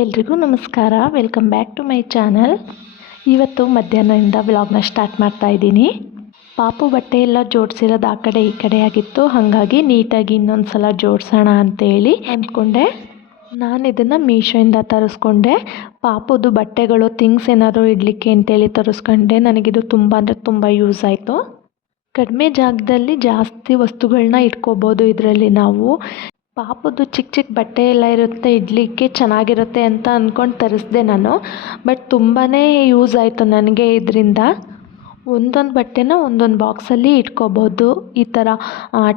ಎಲ್ರಿಗೂ ನಮಸ್ಕಾರ. Welcome back to my channel. ಇವತ್ತು ಮಧ್ಯಾಹ್ನದಿಂದ ವ್ಲಾಗ್ನ ಸ್ಟಾರ್ಟ್ ಮಾಡ್ತಾ ಇದ್ದೀನಿ. ಪಾಪು ಬಟ್ಟೆ ಎಲ್ಲ ಜೋಡಿಸಿರೋದು ಆ ಕಡೆ ಈ ಕಡೆ ಆಗಿತ್ತು, ಹಾಗಾಗಿ ನೀಟಾಗಿ ಇನ್ನೊಂದು ಸಲ ಜೋಡಿಸೋಣ ಅಂತೇಳಿ ಅಂದ್ಕೊಂಡೆ. ನಾನು ಇದನ್ನು ಮೀಶೋಯಿಂದ ತರಿಸ್ಕೊಂಡೆ. ಪಾಪುದು ಬಟ್ಟೆಗಳು ಥಿಂಗ್ಸ್ ಏನಾದರೂ ಇಡಲಿಕ್ಕೆ ಅಂತೇಳಿ ತರಿಸ್ಕೊಂಡೆ. ನನಗಿದು ತುಂಬ ಅಂದರೆ ತುಂಬ ಯೂಸ್ ಆಯಿತು. ಕಡಿಮೆ ಜಾಗದಲ್ಲಿ ಜಾಸ್ತಿ ವಸ್ತುಗಳನ್ನ ಇಟ್ಕೋಬೋದು ಇದರಲ್ಲಿ ನಾವು. ಪಾಪುದು ಚಿಕ್ಕ ಚಿಕ್ಕ ಬಟ್ಟೆ ಎಲ್ಲ ಇರುತ್ತೆ, ಇಡಲಿಕ್ಕೆ ಚೆನ್ನಾಗಿರುತ್ತೆ ಅಂತ ಅಂದ್ಕೊಂಡು ತರಿಸಿದೆ ನಾನು. ಬಟ್ ತುಂಬಾ ಯೂಸ್ ಆಯಿತು ನನಗೆ ಇದರಿಂದ. ಒಂದೊಂದು ಬಟ್ಟೆನ ಒಂದೊಂದು ಬಾಕ್ಸಲ್ಲಿ ಇಟ್ಕೋಬೋದು. ಈ ಥರ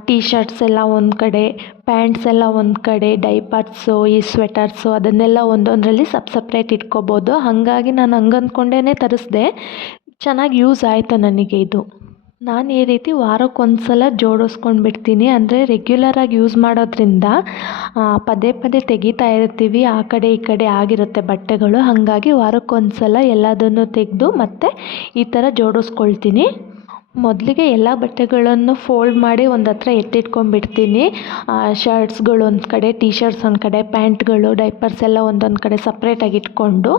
ಟೀ ಶರ್ಟ್ಸ್ ಎಲ್ಲ ಒಂದು ಕಡೆ, ಪ್ಯಾಂಟ್ಸ್ ಎಲ್ಲ ಒಂದು ಕಡೆ, ಡೈಪರ್ಸು, ಈ ಸ್ವೆಟರ್ಸು ಅದನ್ನೆಲ್ಲ ಒಂದೊಂದರಲ್ಲಿ ಸಪ್ರೇಟ್ ಇಟ್ಕೋಬೋದು. ಹಾಗಾಗಿ ನಾನು ಹಂಗೆ ಅಂದ್ಕೊಂಡೇ ತರಿಸಿದೆ. ಚೆನ್ನಾಗಿ ಯೂಸ್ ಆಯಿತು ನನಗೆ ಇದು. ನಾನು ಈ ರೀತಿ ವಾರಕ್ಕೊಂದು ಸಲ ಜೋಡಿಸ್ಕೊಂಡು ಬಿಡ್ತೀನಿ. ಅಂದರೆ ರೆಗ್ಯುಲರಾಗಿ ಯೂಸ್ ಮಾಡೋದ್ರಿಂದ ಪದೇ ಪದೇ ತೆಗಿತಾ ಇರ್ತೀವಿ, ಆ ಕಡೆ ಈ ಕಡೆ ಆಗಿರುತ್ತೆ ಬಟ್ಟೆಗಳು. ಹಾಗಾಗಿ ವಾರಕ್ಕೊಂದು ಸಲ ಎಲ್ಲದನ್ನು ತೆಗೆದು ಮತ್ತೆ ಈ ಥರ ಜೋಡಿಸ್ಕೊಳ್ತೀನಿ. ಮೊದಲಿಗೆ ಎಲ್ಲ ಬಟ್ಟೆಗಳನ್ನು ಫೋಲ್ಡ್ ಮಾಡಿ ಒಂದು ಹತ್ರ ಎತ್ತಿಟ್ಕೊಂಡ್ಬಿಡ್ತೀನಿ. ಶರ್ಟ್ಸ್ಗಳು ಒಂದು ಕಡೆ, ಟೀ ಶರ್ಟ್ಸ್ ಒಂದು ಕಡೆ, ಪ್ಯಾಂಟ್ಗಳು, ಡೈಪರ್ಸ್ ಎಲ್ಲ ಒಂದೊಂದು ಕಡೆ ಸಪ್ರೇಟಾಗಿ ಇಟ್ಕೊಂಡು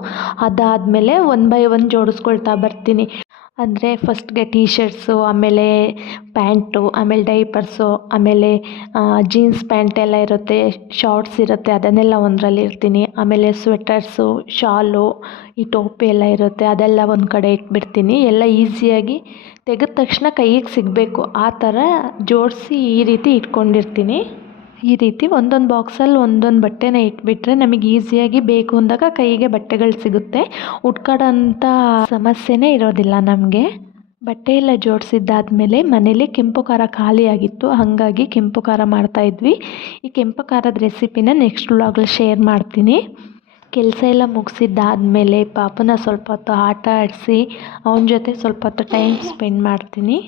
ಅದಾದಮೇಲೆ ಒನ್ ಬೈ ಒನ್ ಜೋಡಿಸ್ಕೊಳ್ತಾ ಬರ್ತೀನಿ. ಅಂದರೆ ಫಸ್ಟ್ಗೆ ಟೀ ಶರ್ಟ್ಸು, ಆಮೇಲೆ ಪ್ಯಾಂಟು, ಆಮೇಲೆ ಡೈಪರ್ಸು, ಆಮೇಲೆ ಜೀನ್ಸ್ ಪ್ಯಾಂಟ್ ಎಲ್ಲ ಇರುತ್ತೆ, ಶಾರ್ಟ್ಸ್ ಇರುತ್ತೆ, ಅದನ್ನೆಲ್ಲ ಒಂದರಲ್ಲಿ ಇರ್ತೀನಿ. ಆಮೇಲೆ ಸ್ವೆಟರ್ಸು, ಶಾಲು, ಈ ಟೋಪಿ ಎಲ್ಲ ಇರುತ್ತೆ, ಅದೆಲ್ಲ ಒಂದು ಕಡೆ ಇಟ್ಬಿಡ್ತೀನಿ. ಎಲ್ಲ ಈಸಿಯಾಗಿ ತೆಗೆದ ತಕ್ಷಣ ಕೈಗೆ ಸಿಗಬೇಕು ಆ ಥರ ಜೋಡಿಸಿ ಈ ರೀತಿ ಇಟ್ಕೊಂಡಿರ್ತೀನಿ. ಈ ರೀತಿ ಒಂದೊಂದು ಬಾಕ್ಸಲ್ಲಿ ಒಂದೊಂದು ಬಟ್ಟೆನ ಇಟ್ಬಿಟ್ರೆ ನಮಗೆ ಈಸಿಯಾಗಿ ಬೇಕು ಅಂದಾಗ ಕೈಗೆ ಬಟ್ಟೆಗಳು ಸಿಗುತ್ತೆ. ಉಟ್ಕೊಳ್ಳೋಂಥ ಸಮಸ್ಯೆನೇ ಇರೋದಿಲ್ಲ ನಮಗೆ. ಬಟ್ಟೆ ಎಲ್ಲ ಜೋಡಿಸಿದ್ದಾದಮೇಲೆ ಮನೇಲಿ ಕೆಂಪು ಖಾರ ಖಾಲಿಯಾಗಿತ್ತು, ಹಾಗಾಗಿ ಕೆಂಪು ಖಾರ ಮಾಡ್ತಾಯಿದ್ವಿ. ಈ ಕೆಂಪು ಖಾರದ ರೆಸಿಪಿನ ನೆಕ್ಸ್ಟ್ ವ್ಲಾಗಲ್ಲಿ ಶೇರ್ ಮಾಡ್ತೀನಿ. ಕೆಲಸ ಎಲ್ಲ ಮುಗಿಸಿದ್ದಾದಮೇಲೆ ಪಾಪನ ಸ್ವಲ್ಪ ಹೊತ್ತು ಆಟ ಆಡಿಸಿ ಅವನ ಜೊತೆ ಸ್ವಲ್ಪ ಹೊತ್ತು ಟೈಮ್ ಸ್ಪೆಂಡ್ ಮಾಡ್ತೀನಿ.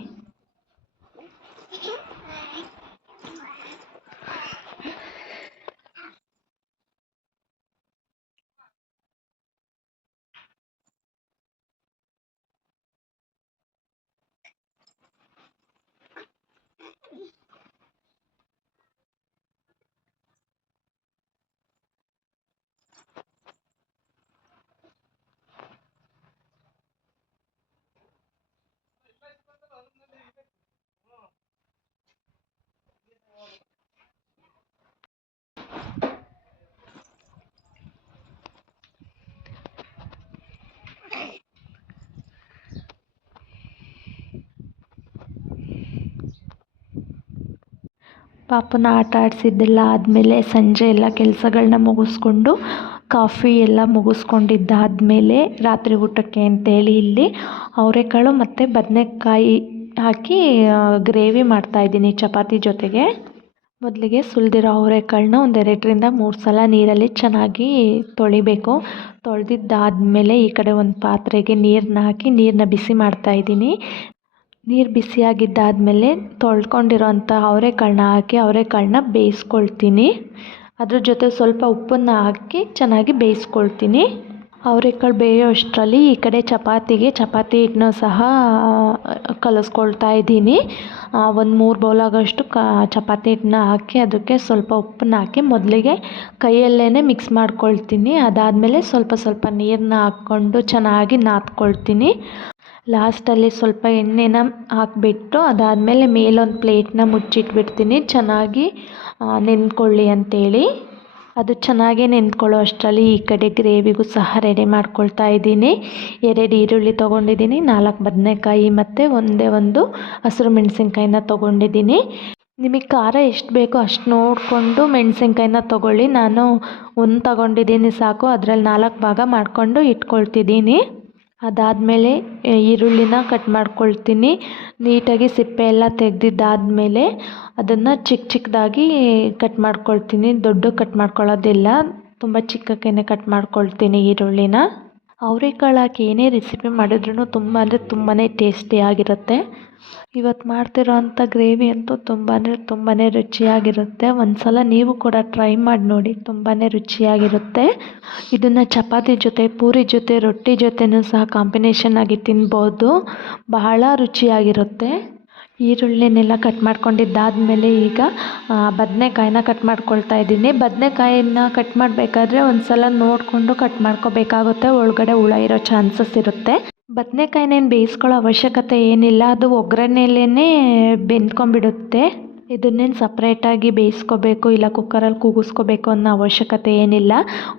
ಪಾಪನ ಆಟ ಆಡಿಸಿದ್ದೆಲ್ಲ ಆದಮೇಲೆ ಸಂಜೆ ಎಲ್ಲ ಕೆಲಸಗಳನ್ನ ಮುಗಿಸ್ಕೊಂಡು ಕಾಫಿ ಎಲ್ಲ ಮುಗಿಸ್ಕೊಂಡಿದ್ದಾದಮೇಲೆ ರಾತ್ರಿ ಊಟಕ್ಕೆ ಅಂತೇಳಿ ಇಲ್ಲಿ ಅವರೆಕಾಳು ಮತ್ತು ಬದನೆಕಾಯಿ ಹಾಕಿ ಗ್ರೇವಿ ಮಾಡ್ತಾಯಿದ್ದೀನಿ ಚಪಾತಿ ಜೊತೆಗೆ. ಮೊದಲಿಗೆ ಸುಲಿದಿರೋ ಅವರೆಕಾಳನ್ನ ಒಂದು 2ರಿಂದ 3 ಸಲ ನೀರಲ್ಲಿ ಚೆನ್ನಾಗಿ ತೊಳಿಬೇಕು. ತೊಳೆದಿದ್ದಾದಮೇಲೆ ಈ ಕಡೆ ಒಂದು ಪಾತ್ರೆಗೆ ನೀರನ್ನ ಹಾಕಿ ನೀರನ್ನ ಬಿಸಿ ಮಾಡ್ತಾಯಿದ್ದೀನಿ. ನೀರು ಬಿಸಿಯಾಗಿದ್ದಾದಮೇಲೆ ತೊಳ್ಕೊಂಡಿರೋಂಥ ಅವರೆಕಾಳನ್ನ ಹಾಕಿ ಅವರೆಕಾಳನ್ನ ಬೇಯಿಸ್ಕೊಳ್ತೀನಿ. ಅದ್ರ ಜೊತೆ ಸ್ವಲ್ಪ ಉಪ್ಪನ್ನು ಹಾಕಿ ಚೆನ್ನಾಗಿ ಬೇಯಿಸ್ಕೊಳ್ತೀನಿ. ಅವರೆಕಾಳು ಬೇಯೋ ಅಷ್ಟರಲ್ಲಿ ಈ ಕಡೆ ಚಪಾತಿ ಹಿಟ್ಟನ್ನ ಸಹ ಕಲಿಸ್ಕೊಳ್ತಾ ಇದ್ದೀನಿ. ಒಂದು 3 ಬೌಲಾಗೋಷ್ಟು ಚಪಾತಿ ಹಿಟ್ಟನ್ನ ಹಾಕಿ ಅದಕ್ಕೆ ಸ್ವಲ್ಪ ಉಪ್ಪನ್ನ ಹಾಕಿ ಮೊದಲಿಗೆ ಕೈಯಲ್ಲೇ ಮಿಕ್ಸ್ ಮಾಡ್ಕೊಳ್ತೀನಿ. ಅದಾದಮೇಲೆ ಸ್ವಲ್ಪ ಸ್ವಲ್ಪ ನೀರನ್ನ ಹಾಕ್ಕೊಂಡು ಚೆನ್ನಾಗಿ ನಾದ್ಕೊಳ್ತೀನಿ. ಲಾಸ್ಟಲ್ಲಿ ಸ್ವಲ್ಪ ಎಣ್ಣೆನ ಹಾಕಿಬಿಟ್ಟು ಅದಾದಮೇಲೆ ಮೇಲೊಂದು ಪ್ಲೇಟ್ನ ಮುಚ್ಚಿಟ್ಬಿಡ್ತೀನಿ ಚೆನ್ನಾಗಿ ನೆಂದ್ಕೊಳ್ಳಿ ಅಂಥೇಳಿ. ಅದು ಚೆನ್ನಾಗೇ ನೆಂದ್ಕೊಳ್ಳೋ ಅಷ್ಟರಲ್ಲಿ ಈ ಕಡೆ ಗ್ರೇವಿಗೂ ಸಹ ರೆಡಿ ಮಾಡ್ಕೊಳ್ತಾ ಇದ್ದೀನಿ. 2 ಈರುಳ್ಳಿ ತೊಗೊಂಡಿದ್ದೀನಿ, 4 ಬದನೆಕಾಯಿ ಮತ್ತು ಒಂದೇ ಒಂದು ಹಸಿರು ಮೆಣಸಿನ್ಕಾಯಿನ ತೊಗೊಂಡಿದ್ದೀನಿ. ನಿಮಗೆ ಖಾರ ಎಷ್ಟು ಬೇಕೋ ಅಷ್ಟು ನೋಡಿಕೊಂಡು ಮೆಣಸಿನ್ಕಾಯಿನ ತೊಗೊಳ್ಳಿ. ನಾನು 1 ತೊಗೊಂಡಿದ್ದೀನಿ ಸಾಕು, ಅದರಲ್ಲಿ 4 ಭಾಗ ಮಾಡಿಕೊಂಡು ಇಟ್ಕೊಳ್ತಿದ್ದೀನಿ. ಅದಾದಮೇಲೆ ಈರುಳ್ಳಿನ ಕಟ್ ಮಾಡ್ಕೊಳ್ತೀನಿ. ನೀಟಾಗಿ ಸಿಪ್ಪೆ ಎಲ್ಲ ತೆಗೆದಿದ್ದಾದಮೇಲೆ ಅದನ್ನು ಚಿಕ್ಕ ಚಿಕ್ಕದಾಗಿ ಕಟ್ ಮಾಡ್ಕೊಳ್ತೀನಿ. ದೊಡ್ಡ ಕಟ್ ಮಾಡ್ಕೊಳ್ಳೋದಿಲ್ಲ, ತುಂಬ ಚಿಕ್ಕಕ್ಕೇ ಕಟ್ ಮಾಡ್ಕೊಳ್ತೀನಿ ಈರುಳ್ಳಿನ. ಅವರೆಕಾಳು ಹಾಕಿ ಏನೇ ರೆಸಿಪಿ ಮಾಡಿದ್ರೂ ತುಂಬ ಅಂದರೆ ತುಂಬಾ ಟೇಸ್ಟಿಯಾಗಿರುತ್ತೆ. ಇವತ್ತು ಮಾಡ್ತಿರೋಂಥ ಗ್ರೇವಿ ಅಂತೂ ತುಂಬ ಅಂದರೆ ತುಂಬಾ ರುಚಿಯಾಗಿರುತ್ತೆ. ಒಂದು ಸಲ ನೀವು ಕೂಡ ಟ್ರೈ ಮಾಡಿ ನೋಡಿ, ತುಂಬಾ ರುಚಿಯಾಗಿರುತ್ತೆ. ಇದನ್ನು ಚಪಾತಿ ಜೊತೆ, ಪೂರಿ ಜೊತೆ, ರೊಟ್ಟಿ ಜೊತೆನೂ ಸಹ ಕಾಂಬಿನೇಷನ್ ಆಗಿ ತಿನ್ಬೋದು. ಬಹಳ ರುಚಿಯಾಗಿರುತ್ತೆ. ಈರುಳ್ಳಿನೆಲ್ಲ ಕಟ್ ಮಾಡ್ಕೊಂಡಿದ್ದಾದಮೇಲೆ ಈಗ ಬದನೆಕಾಯಿನ ಕಟ್ ಮಾಡ್ಕೊಳ್ತಾ ಇದ್ದೀನಿ. ಬದನೆಕಾಯಿನ ಕಟ್ ಮಾಡಬೇಕಾದ್ರೆ ಒಂದು ಸಲ ನೋಡಿಕೊಂಡು ಕಟ್ ಮಾಡ್ಕೋಬೇಕಾಗುತ್ತೆ, ಒಳಗಡೆ ಹುಳ ಇರೋ ಚಾನ್ಸಸ್ ಇರುತ್ತೆ. ಬದನೆಕಾಯಿನೇನು ಬೇಯಿಸ್ಕೊಳ್ಳೋ ಅವಶ್ಯಕತೆ ಏನಿಲ್ಲ, ಅದು ಒಗ್ಗರಣೆಯಲ್ಲೇ ಬೆಂದ್ಕೊಂಡ್ಬಿಡುತ್ತೆ. ಇದನ್ನೇನು ಸಪ್ರೇಟಾಗಿ ಬೇಯಿಸ್ಕೋಬೇಕು ಇಲ್ಲ ಕುಕ್ಕರಲ್ಲಿ ಕೂಗಿಸ್ಕೋಬೇಕು ಅನ್ನೋ ಅವಶ್ಯಕತೆ ಏನಿಲ್ಲ,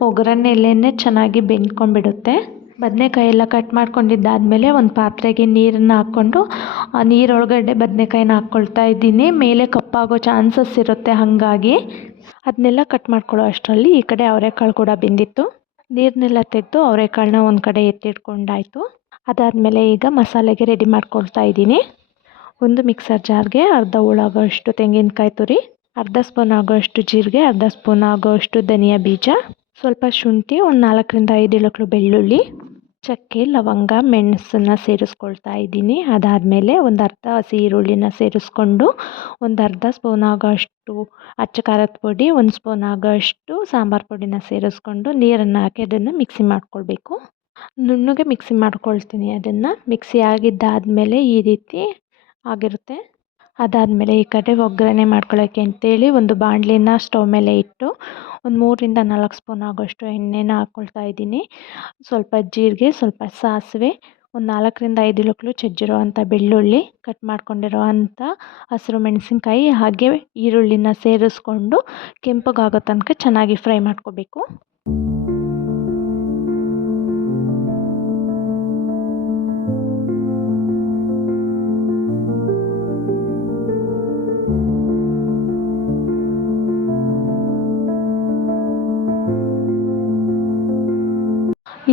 ಒಗ್ಗರಣೆಯಲ್ಲೇ ಚೆನ್ನಾಗಿ ಬೆಂದ್ಕೊಂಡ್ಬಿಡುತ್ತೆ. ಬದನೆಕಾಯಿ ಎಲ್ಲ ಕಟ್ ಮಾಡ್ಕೊಂಡಿದ್ದಾದಮೇಲೆ ಒಂದು ಪಾತ್ರೆಗೆ ನೀರನ್ನು ಹಾಕ್ಕೊಂಡು ಆ ನೀರೊಳಗಡೆ ಬದನೆಕಾಯಿನ ಹಾಕ್ಕೊಳ್ತಾ ಇದ್ದೀನಿ. ಮೇಲೆ ಕಪ್ಪಾಗೋ ಚಾನ್ಸಸ್ ಇರುತ್ತೆ, ಹಾಗಾಗಿ ಅದನ್ನೆಲ್ಲ ಕಟ್ ಮಾಡ್ಕೊಳ್ಳೋ ಅಷ್ಟರಲ್ಲಿ ಈ ಕಡೆ ಅವರೆಕಾಳು ಕೂಡ ಬೆಂದಿತ್ತು. ನೀರನ್ನೆಲ್ಲ ತೆಗೆದು ಅವರೆಕಾಳನ್ನ ಒಂದು ಕಡೆ ಎತ್ತಿಟ್ಕೊಂಡಾಯಿತು. ಅದಾದಮೇಲೆ ಈಗ ಮಸಾಲೆಗೆ ರೆಡಿ ಮಾಡ್ಕೊಳ್ತಾ ಇದ್ದೀನಿ. ಒಂದು ಮಿಕ್ಸರ್ ಜಾರ್ಗೆ ಅರ್ಧ ಹೋಳಾಗೋಷ್ಟು ತೆಂಗಿನಕಾಯಿ ತುರಿ, ಅರ್ಧ ಸ್ಪೂನ್ ಆಗೋಷ್ಟು ಜೀರಿಗೆ, ಅರ್ಧ ಸ್ಪೂನ್ ಆಗೋಷ್ಟು ಧನಿಯಾ ಬೀಜ, ಸ್ವಲ್ಪ ಶುಂಠಿ, ಒಂದು 4ರಿಂದ 5 ಇಳಕ್ಳು ಬೆಳ್ಳುಳ್ಳಿ, ಚಕ್ಕೆ, ಲವಂಗ, ಮೆಣಸನ್ನು ಸೇರಿಸ್ಕೊಳ್ತಾ ಇದ್ದೀನಿ. ಅದಾದಮೇಲೆ ಒಂದು ಅರ್ಧ ಹಸಿ ಈರುಳ್ಳಿನ ಸೇರಿಸ್ಕೊಂಡು ಒಂದು ಅರ್ಧ ಸ್ಪೂನ್ ಆಗೋಷ್ಟು ಅಚ್ಚ ಖಾರದ ಪುಡಿ, 1 ಸ್ಪೂನ್ ಆಗೋಷ್ಟು ಸಾಂಬಾರು ಪುಡಿನ ಸೇರಿಸ್ಕೊಂಡು ನೀರನ್ನು ಹಾಕಿ ಅದನ್ನು ಮಿಕ್ಸಿ ಮಾಡ್ಕೊಳ್ಬೇಕು. ನುಣ್ಣಗೆ ಮಿಕ್ಸಿ ಮಾಡ್ಕೊಳ್ತೀನಿ. ಅದನ್ನು ಮಿಕ್ಸಿ ಆಗಿದ್ದಾದಮೇಲೆ ಈ ರೀತಿ ಆಗಿರುತ್ತೆ. ಅದಾದಮೇಲೆ ಈ ಕಡೆ ಒಗ್ಗರಣೆ ಮಾಡ್ಕೊಳ್ಳೋಕ್ಕೆ ಅಂತೇಳಿ ಒಂದು ಬಾಣಲಿನ ಸ್ಟವ್ ಮೇಲೆ ಇಟ್ಟು ಒಂದು 3ರಿಂದ 4 ಸ್ಪೂನ್ ಆಗೋಷ್ಟು ಎಣ್ಣೆನ ಹಾಕ್ಕೊಳ್ತಾ ಇದ್ದೀನಿ. ಸ್ವಲ್ಪ ಜೀರಿಗೆ, ಸ್ವಲ್ಪ ಸಾಸಿವೆ, ಒಂದು 4ರಿಂದ 5 ಇಳಕ್ಳು ಜಜ್ಜಿರೋ ಅಂಥ ಬೆಳ್ಳುಳ್ಳಿ, ಕಟ್ ಮಾಡ್ಕೊಂಡಿರೋ ಅಂಥ ಹಸಿರು ಮೆಣಸಿನ್ಕಾಯಿ, ಹಾಗೆ ಈರುಳ್ಳಿನ ಸೇರಿಸ್ಕೊಂಡು ಕೆಂಪಗಾಗೋ ತನಕ ಚೆನ್ನಾಗಿ ಫ್ರೈ ಮಾಡ್ಕೋಬೇಕು.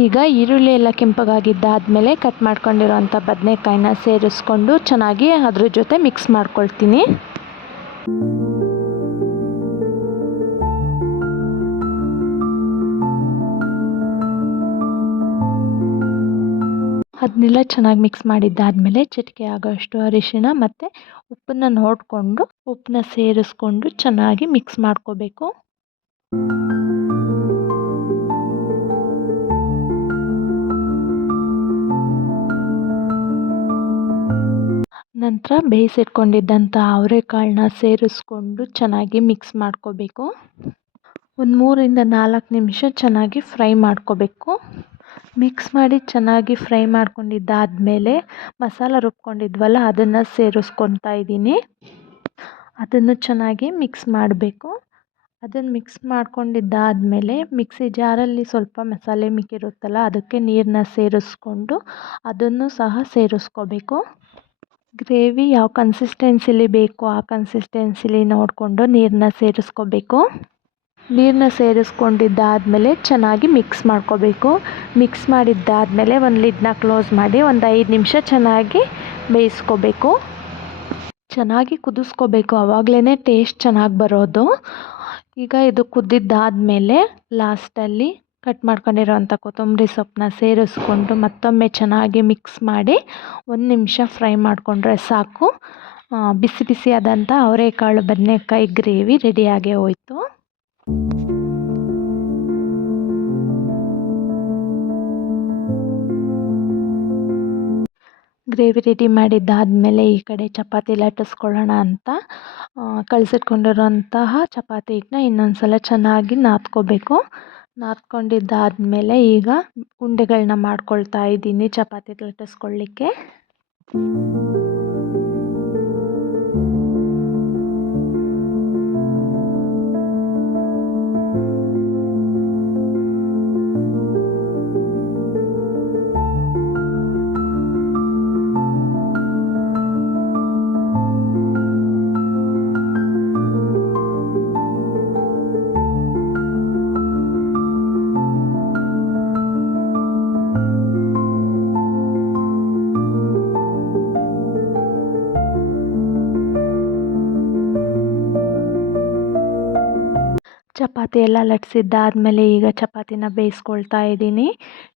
ಈಗ ಈರುಳ್ಳಿ ಎಲ್ಲ ಕೆಂಪಗಾಗಿದ್ದಾದಮೇಲೆ ಕಟ್ ಮಾಡ್ಕೊಂಡಿರೋಂಥ ಬದನೆಕಾಯಿನ ಸೇರಿಸ್ಕೊಂಡು ಚೆನ್ನಾಗಿ ಅದ್ರ ಜೊತೆ ಮಿಕ್ಸ್ ಮಾಡ್ಕೊಳ್ತೀನಿ. ಅದನ್ನೆಲ್ಲ ಚೆನ್ನಾಗಿ ಮಿಕ್ಸ್ ಮಾಡಿದ್ದಾದಮೇಲೆ ಚಿಟಿಕೆ ಆಗೋಷ್ಟು ಅರಿಶಿಣ ಮತ್ತು ಉಪ್ಪನ್ನು ನೋಡಿಕೊಂಡು ಉಪ್ಪನ್ನ ಸೇರಿಸ್ಕೊಂಡು ಚೆನ್ನಾಗಿ ಮಿಕ್ಸ್ ಮಾಡ್ಕೋಬೇಕು. ನಂತರ ಬೇಯಿಸಿಟ್ಕೊಂಡಿದ್ದಂಥ ಅವರೆಕಾಳನ್ನ ಸೇರಿಸ್ಕೊಂಡು ಚೆನ್ನಾಗಿ ಮಿಕ್ಸ್ ಮಾಡ್ಕೋಬೇಕು. ಒಂದು 3ರಿಂದ 4 ನಿಮಿಷ ಚೆನ್ನಾಗಿ ಫ್ರೈ ಮಾಡ್ಕೋಬೇಕು. ಮಿಕ್ಸ್ ಮಾಡಿ ಚೆನ್ನಾಗಿ ಫ್ರೈ ಮಾಡ್ಕೊಂಡಿದ್ದಾದಮೇಲೆ ಮಸಾಲ ರುಬ್ಕೊಂಡಿದ್ವಲ್ಲ ಅದನ್ನು ಸೇರಿಸ್ಕೊತಾ ಇದ್ದೀನಿ. ಅದನ್ನು ಚೆನ್ನಾಗಿ ಮಿಕ್ಸ್ ಮಾಡಬೇಕು. ಅದನ್ನು ಮಿಕ್ಸ್ ಮಾಡ್ಕೊಂಡಿದ್ದಾದಮೇಲೆ ಮಿಕ್ಸಿ ಜಾರಲ್ಲಿ ಸ್ವಲ್ಪ ಮಸಾಲೆ ಮಿಕ್ಕಿರುತ್ತಲ್ಲ, ಅದಕ್ಕೆ ನೀರನ್ನ ಸೇರಿಸ್ಕೊಂಡು ಅದನ್ನು ಸಹ ಸೇರಿಸ್ಕೋಬೇಕು. ಗ್ರೇವಿ ಯಾವ ಕನ್ಸಿಸ್ಟೆನ್ಸಿಲಿ ಬೇಕೋ ಆ ಕನ್ಸಿಸ್ಟೆನ್ಸಿಲಿ ನೋಡಿಕೊಂಡು ನೀರನ್ನ ಸೇರಿಸ್ಕೋಬೇಕು. ನೀರನ್ನ ಸೇರಿಸ್ಕೊಂಡಿದ್ದಾದಮೇಲೆ ಚೆನ್ನಾಗಿ ಮಿಕ್ಸ್ ಮಾಡ್ಕೋಬೇಕು. ಮಿಕ್ಸ್ ಮಾಡಿದ್ದಾದಮೇಲೆ ಒಂದು ಲಿಡ್ನ ಕ್ಲೋಸ್ ಮಾಡಿ ಒಂದು 5 ನಿಮಿಷ ಚೆನ್ನಾಗಿ ಬೇಯಿಸ್ಕೋಬೇಕು. ಚೆನ್ನಾಗಿ ಕುದಿಸ್ಕೋಬೇಕು, ಆವಾಗಲೇ ಟೇಸ್ಟ್ ಚೆನ್ನಾಗಿ ಬರೋದು. ಈಗ ಇದು ಕುದ್ದಿದ್ದಾದಮೇಲೆ ಲಾಸ್ಟಲ್ಲಿ ಕಟ್ ಮಾಡ್ಕೊಂಡಿರೋಂಥ ಕೊತ್ತಂಬರಿ ಸೊಪ್ಪನ್ನ ಸೇರಿಸ್ಕೊಂಡು ಮತ್ತೊಮ್ಮೆ ಚೆನ್ನಾಗಿ ಮಿಕ್ಸ್ ಮಾಡಿ 1 ನಿಮಿಷ ಫ್ರೈ ಮಾಡಿಕೊಂಡ್ರೆ ಸಾಕು. ಬಿಸಿ ಬಿಸಿಯಾದಂಥ ಅವರೆಕಾಳು ಬದನೆಕಾಯಿ ಗ್ರೇವಿ ರೆಡಿಯಾಗೇ ಹೋಯಿತು. ಗ್ರೇವಿ ರೆಡಿ ಮಾಡಿದ್ದಾದಮೇಲೆ ಈ ಕಡೆ ಚಪಾತಿ ಲಟ್ಟಿಸ್ಕೊಳ್ಳೋಣ ಅಂತ ಕಲಸಿಟ್ಕೊಂಡಿರೋಂತಹ ಚಪಾತಿ ಹಿಟ್ಟನ್ನ ಇನ್ನೊಂದು ಸಲ ಚೆನ್ನಾಗಿ ನಾದ್ಕೋಬೇಕು. ನಾದ್ಕೊಂಡಿದ್ದಾದಮೇಲೆ ಈಗ ಉಂಡೆಗಳನ್ನ ಮಾಡ್ಕೊಳ್ತಾ ಇದ್ದೀನಿ ಚಪಾತಿ ಲಟ್ಟಿಸ್ಕೊಳ್ಳಿಕ್ಕೆ. ಚಪಾತಿ ಎಲ್ಲ ಲಟ್ಟಿಸಿದ್ದಾದಮೇಲೆ ಈಗ ಚಪಾತಿನ ಬೇಯಿಸ್ಕೊಳ್ತಾ ಇದ್ದೀನಿ.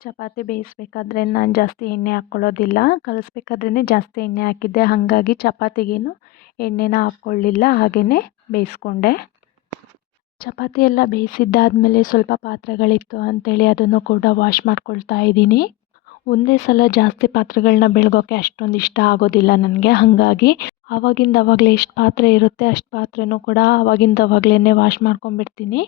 ಚಪಾತಿ ಬೇಯಿಸ್ಬೇಕಾದ್ರೆ ನಾನು ಜಾಸ್ತಿ ಎಣ್ಣೆ ಹಾಕ್ಕೊಳ್ಳೋದಿಲ್ಲ, ಕಲಿಸ್ಬೇಕಾದ್ರೇ ಜಾಸ್ತಿ ಎಣ್ಣೆ ಹಾಕಿದ್ದೆ, ಹಾಗಾಗಿ ಚಪಾತಿಗೇನು ಎಣ್ಣೆನ ಹಾಕ್ಕೊಳ್ಳಿಲ್ಲ, ಹಾಗೆಯೇ ಬೇಯಿಸ್ಕೊಂಡೆ. ಚಪಾತಿ ಎಲ್ಲ ಬೇಯಿಸಿದ್ದಾದಮೇಲೆ ಸ್ವಲ್ಪ ಪಾತ್ರೆಗಳಿತ್ತು ಅಂಥೇಳಿ ಅದನ್ನು ಕೂಡ ವಾಶ್ ಮಾಡ್ಕೊಳ್ತಾ ಇದ್ದೀನಿ. ಒಂದೇ ಸಲ ಜಾಸ್ತಿ ಪಾತ್ರೆಗಳನ್ನ ಬೆಳಗೋಕ್ಕೆ ಅಷ್ಟೊಂದು ಇಷ್ಟ ಆಗೋದಿಲ್ಲ ನನಗೆ, ಹಾಗಾಗಿ ಆವಾಗಿಂದ ಎಷ್ಟು ಪಾತ್ರೆ ಇರುತ್ತೆ ಅಷ್ಟು ಪಾತ್ರೆನೂ ಕೂಡ ಆವಾಗಿಂದವಾಗಲೇ ವಾಶ್ ಮಾಡ್ಕೊಂಡ್ಬಿಡ್ತೀನಿ.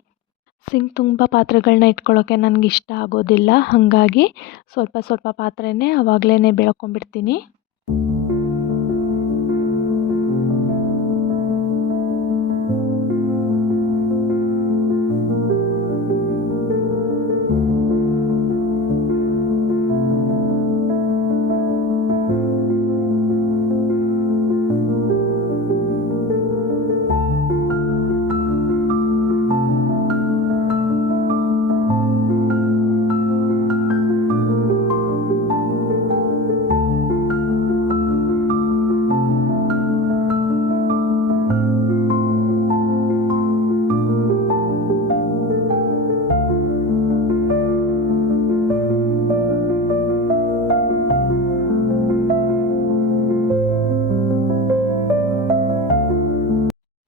ಸಿಂಕ್ ತುಂಬ ಪಾತ್ರೆಗಳನ್ನ ಇಟ್ಕೊಳ್ಳೋಕ್ಕೆ ನನಗೆ ಇಷ್ಟ ಆಗೋದಿಲ್ಲ. ಹಾಗಾಗಿ ಸ್ವಲ್ಪ ಸ್ವಲ್ಪ ಪಾತ್ರೆನೇ ಆವಾಗಲೇ ಬೆಳ್ಕೊಂಡ್ಬಿಡ್ತೀನಿ.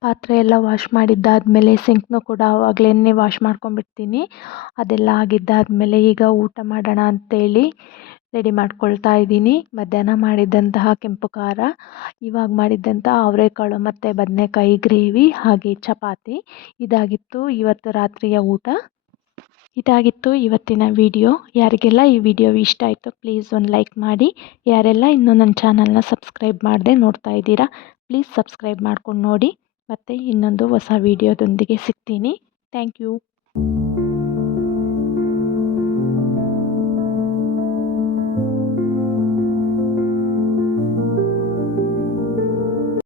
ಪಾತ್ರೆ ಎಲ್ಲ ವಾಶ್ ಮಾಡಿದ್ದಾದಮೇಲೆ ಸಿಂಕ್ನು ಕೂಡ ಆವಾಗಲೇ ವಾಶ್ ಮಾಡ್ಕೊಂಡ್ಬಿಡ್ತೀನಿ. ಅದೆಲ್ಲ ಆಗಿದ್ದಾದಮೇಲೆ ಈಗ ಊಟ ಮಾಡೋಣ ಅಂತೇಳಿ ರೆಡಿ ಮಾಡ್ಕೊಳ್ತಾ ಇದ್ದೀನಿ. ಮಧ್ಯಾಹ್ನ ಮಾಡಿದ್ದಂತಹ ಕೆಂಪು ಖಾರ, ಇವಾಗ ಮಾಡಿದ್ದಂತಹ ಅವರೆಕಾಳು ಮತ್ತು ಬದನೆಕಾಯಿ ಗ್ರೇವಿ ಹಾಗೆ ಚಪಾತಿ. ಇದಾಗಿತ್ತು ಇವತ್ತು ರಾತ್ರಿಯ ಊಟ. ಇದಾಗಿತ್ತು ಇವತ್ತಿನ ವಿಡಿಯೋ. ಯಾರಿಗೆಲ್ಲ ಈ ವಿಡಿಯೋ ಇಷ್ಟ ಆಯಿತು ಪ್ಲೀಸ್ ಒಂದು ಲೈಕ್ ಮಾಡಿ. ಯಾರೆಲ್ಲ ಇನ್ನೂ ನನ್ನ ಚಾನಲ್ನ ಸಬ್ಸ್ಕ್ರೈಬ್ ಮಾಡದೆ ನೋಡ್ತಾ ಇದ್ದೀರಾ ಪ್ಲೀಸ್ ಸಬ್ಸ್ಕ್ರೈಬ್ ಮಾಡ್ಕೊಂಡು ನೋಡಿ. ಮತ್ತು ಇನ್ನೊಂದು ಹೊಸ ವಿಡಿಯೋದೊಂದಿಗೆ ಸಿಗ್ತೀನಿ. Thank you.